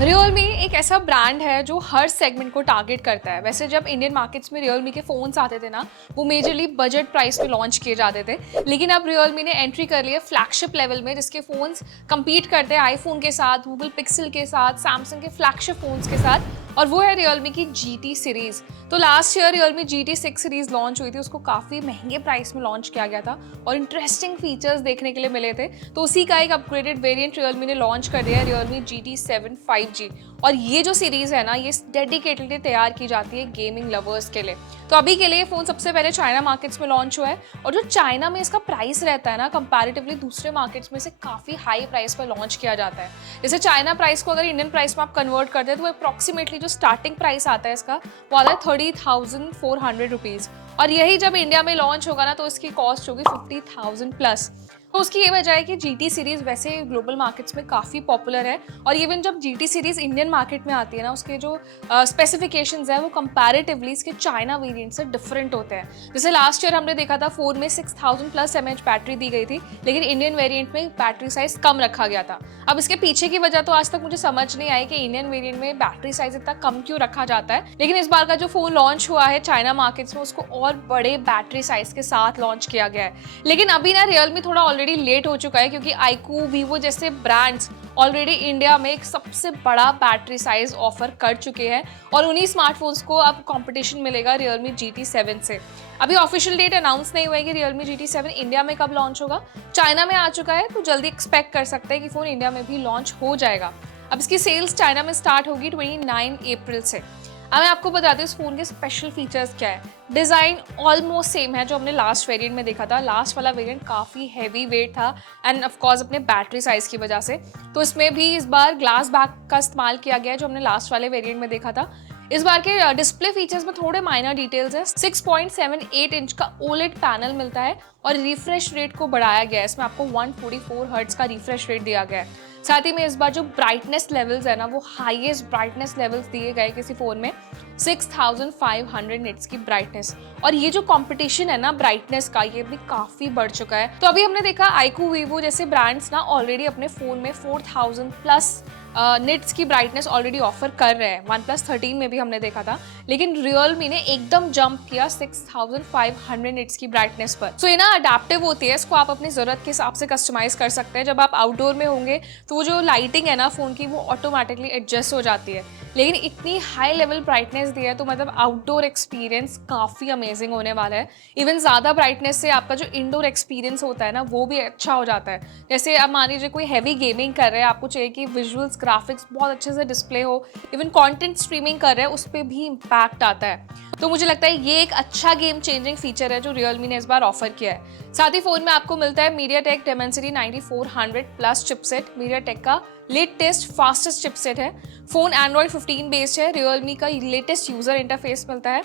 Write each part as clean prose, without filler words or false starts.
Realme एक ऐसा brand है जो हर सेगमेंट को टारगेट करता है। वैसे जब इंडियन मार्केट्स में Realme के फ़ोन्स आते थे ना, वो मेजरली बजट प्राइस पे लॉन्च किए जाते थे। लेकिन अब Realme ने एंट्री कर ली है फ्लैगशिप लेवल में, जिसके फ़ोन्स कम्पीट करते हैं आईफोन के साथ, गूगल पिक्सल के साथ, सैमसंग के फ्लैगशिप फ़ोन्स के साथ, और वो है Realme की GT सीरीज़। तो last year Realme GT 6 series launch हुई थी, उसको काफ़ी महंगे प्राइस में लॉन्च किया गया था और इंटरेस्टिंग फीचर्स देखने के लिए मिले थे। तो उसी का एक अपग्रेडेड वेरिएंट Realme ने लॉन्च कर दिया है, Realme GT 7 5G। और ये जो सीरीज़ है ना, ये डेडिकेटेडली तैयार की जाती है गेमिंग लवर्स के लिए। तो अभी के लिए ये फ़ोन सबसे पहले चाइना मार्केट्स में लॉन्च हुआ है, और जो चाइना में इसका प्राइस रहता है ना, कंपैरेटिवली दूसरे मार्केट्स में से काफ़ी हाई प्राइस पर लॉन्च किया जाता है। जैसे चाइना प्राइस को अगर इंडियन प्राइस में आप कन्वर्ट करते हैं तो अप्रॉक्सीमेटली जो स्टार्टिंग प्राइस आता है इसका, वो आता है 30,400 रुपीज़। और यही जब इंडिया में लॉन्च होगा ना, तो इसकी कॉस्ट होगी 50,000 प्लस। तो उसकी ये वजह है कि GT सीरीज़ वैसे ग्लोबल मार्केट्स में काफ़ी पॉपुलर है, और इवन जब GT सीरीज़ इंडियन मार्केट में आती है ना, उसके जो स्पेसिफिकेशंस हैं वो कंपैरेटिवली इसके चाइना वेरिएंट से डिफरेंट होते हैं। जैसे लास्ट ईयर हमने देखा था फ़ोन में 6000 प्लस mAh बैटरी दी गई थी, लेकिन इंडियन वेरिएंट में बैटरी साइज कम रखा गया था। अब इसके पीछे की वजह तो आज तक मुझे समझ नहीं आई कि इंडियन वेरिएंट में बैटरी साइज इतना कम क्यों रखा जाता है, लेकिन इस बार का जो फ़ोन लॉन्च हुआ है चाइना मार्केट्स में, उसको और बड़े बैटरी साइज के साथ लॉन्च किया गया है। लेकिन अभी ना Realme थोड़ा ऑलरेडी लेट हो चुका है, क्योंकि iQOO, Vivo जैसे ब्रांड्स ऑलरेडी इंडिया में एक सबसे बड़ा बैटरी साइज ऑफर कर चुके हैं, और उन्हीं स्मार्टफोन्स को अब कंपटीशन मिलेगा Realme GT 7 से। अभी ऑफिशियल डेट अनाउंस नहीं हुआ है कि Realme GT 7 इंडिया में कब लॉन्च होगा। चाइना में आ चुका है, तो जल्दी एक्सपेक्ट कर सकते हैं कि फ़ोन इंडिया में भी लॉन्च हो जाएगा। अब इसकी सेल्स चाइना में स्टार्ट होगी 29 अप्रैल से। अब मैं आपको बताती हूँ इस फ़ोन के स्पेशल फीचर्स क्या है। डिज़ाइन ऑलमोस्ट सेम है जो हमने लास्ट वेरिएंट में देखा था। लास्ट वाला वेरिएंट काफ़ी हैवी वेट था, एंड ऑफ कोर्स अपने बैटरी साइज़ की वजह से। तो इसमें भी इस बार ग्लास बैक का इस्तेमाल किया गया है, जो हमने लास्ट वाले वेरिएंट में देखा था। इस बार के डिस्प्ले फीचर्स में थोड़े माइनर डिटेल्स हैं। 6.78 इंच का OLED पैनल मिलता है, और रिफ्रेश रेट को बढ़ाया गया है। इसमें आपको 144 हर्ट्ज का रिफ्रेश रेट दिया गया है। साथ ही में इस बार जो ब्राइटनेस लेवल्स है ना, वो हाईएस्ट ब्राइटनेस लेवल्स दिए गए किसी फ़ोन में, 6500 निट्स की ब्राइटनेस। और ये जो कंपटीशन है ना ब्राइटनेस का, ये भी काफ़ी बढ़ चुका है। तो अभी हमने देखा iQOO, Vivo जैसे ब्रांड्स ना ऑलरेडी अपने फ़ोन में 4000 प्लस निट्स की ब्राइटनेस ऑलरेडी ऑफर कर रहे हैं। OnePlus 13 में भी हमने देखा था, लेकिन Realme ने एकदम जंप किया 6500 निट्स की ब्राइटनेस पर। सो ये ना अडेप्टिव होती है, इसको आप अपनी ज़रूरत के हिसाब से कस्टमाइज़ कर सकते हैं। जब आप आउटडोर में होंगे तो वो जो लाइटिंग है ना फ़ोन की, वो ऑटोमेटिकली एडजस्ट हो जाती है। लेकिन इतनी हाई लेवल ब्राइटनेस दी है, तो मतलब आउटडोर एक्सपीरियंस काफ़ी अमेजिंग होने वाला है। इवन ज़्यादा ब्राइटनेस से आपका जो इंडोर एक्सपीरियंस होता है ना, वो भी अच्छा हो जाता है। जैसे अब मान लीजिए कोई हैवी गेमिंग कर रहे हैं, आपको चाहिए कि विजुअल्स ग्राफिक्स बहुत अच्छे से डिस्प्ले हो, इवन कंटेंट स्ट्रीमिंग कर रहे हैं, उस पर भी इम्पैक्ट आता है। तो मुझे लगता है ये एक अच्छा गेम चेंजिंग फीचर है जो Realme ने इस बार ऑफर किया है। साथ ही फ़ोन में आपको मिलता है MediaTek Dimensity 9400 plus chipset. MediaTek का लेटेस्ट फास्टेस्ट चिपसेट है। फ़ोन Android 15 बेस्ड है। Realme का लेटेस्ट यूज़र इंटरफेस मिलता है।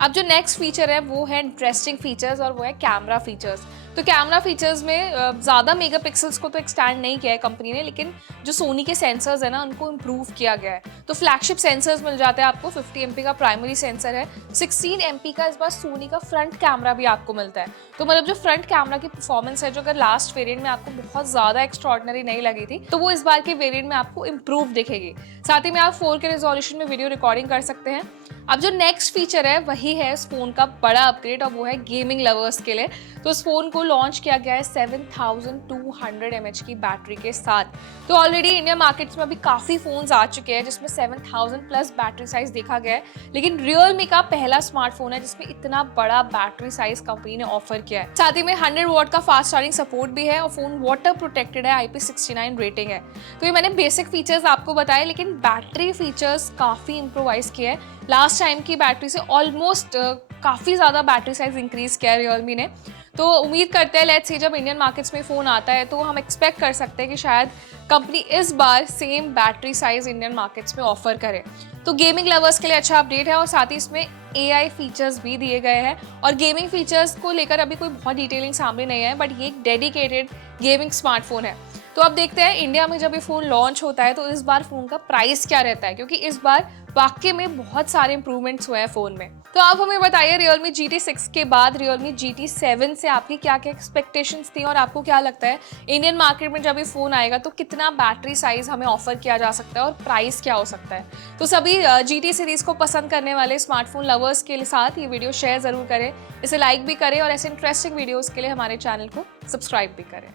अब जो नेक्स्ट फीचर है वो है इंटरेस्टिंग फीचर्स, और वो है कैमरा फीचर्स। तो कैमरा फीचर्स में ज़्यादा मेगापिक्सल्स को तो एक्सटेंड नहीं किया है कंपनी ने, लेकिन जो सोनी के सेंसर्स है ना, उनको इम्प्रूव किया गया है। तो फ्लैगशिप सेंसर्स मिल जाते हैं आपको। 50 MP का प्राइमरी सेंसर है, 16 MP का इस बार सोनी का फ्रंट कैमरा भी आपको मिलता है। तो मतलब जो फ्रंट कैमरा की परफॉर्मेंस है, जो अगर लास्ट वेरिएंट में आपको बहुत ज़्यादा एक्स्ट्रॉर्डिनरी नहीं लगी थी, तो वो इस बार के वेरिएंट में आपको इम्प्रूव दिखेगी। साथ ही में आप 4K रिजोल्यूशन में वीडियो रिकॉर्डिंग कर सकते हैं। अब जो नेक्स्ट फीचर है वही है इस फ़ोन का बड़ा अपग्रेड, और वो है गेमिंग लवर्स के लिए। तो इस फ़ोन को लॉन्च किया गया है 7200 mAh की बैटरी के साथ। तो ऑलरेडी इंडियन मार्केट्स में अभी काफ़ी फ़ोन्स आ चुके हैं जिसमें 7000 प्लस बैटरी साइज़ देखा गया है, लेकिन Realme का पहला स्मार्टफोन है जिसमें इतना बड़ा बैटरी साइज़ कंपनी ने ऑफर किया है। साथ ही में 100 वॉट का फास्ट चार्जिंग सपोर्ट भी है, और फ़ोन वाटर प्रोटेक्टेड है, IP69 रेटिंग है। तो ये मैंने बेसिक फीचर्स आपको बताए, लेकिन बैटरी फीचर्स काफ़ी इम्प्रोवाइज़ किए हैं। लास्ट टाइम की बैटरी से ऑलमोस्ट काफ़ी ज़्यादा बैटरी साइज़ इंक्रीज़ किया है Realme ने। तो उम्मीद करते हैं, लेट्स सी, जब इंडियन मार्केट्स में फ़ोन आता है तो हम एक्सपेक्ट कर सकते हैं कि शायद कंपनी इस बार same battery size Indian markets में ऑफर करे। तो गेमिंग लवर्स के लिए अच्छा अपडेट है, और साथ ही इसमें AI फीचर्स भी दिए गए हैं। और गेमिंग फीचर्स को लेकर अभी कोई बहुत डिटेलिंग सामने नहीं है, बट ये एक डेडिकेटेड गेमिंग स्मार्टफोन है। तो अब देखते हैं इंडिया में जब ये फ़ोन लॉन्च होता है तो इस बार फ़ोन का प्राइस क्या रहता है, क्योंकि इस बार वाकई में बहुत सारे इंप्रूवमेंट्स हुए हैं फ़ोन में। तो आप हमें बताइए Realme GT6 के बाद Realme GT7 से आपकी क्या क्या एक्सपेक्टेशंस थी और आपको क्या लगता है इंडियन मार्केट में जब ये फ़ोन आएगा तो कितना बैटरी साइज़ हमें ऑफर किया जा सकता है और प्राइस क्या हो सकता है। तो सभी GT सीरीज़ को पसंद करने वाले स्मार्टफोन लवर्स के साथ ये वीडियो शेयर ज़रूर करें, इसे लाइक भी करें और ऐसे इंटरेस्टिंग वीडियोज़ के लिए हमारे चैनल को सब्सक्राइब भी करें।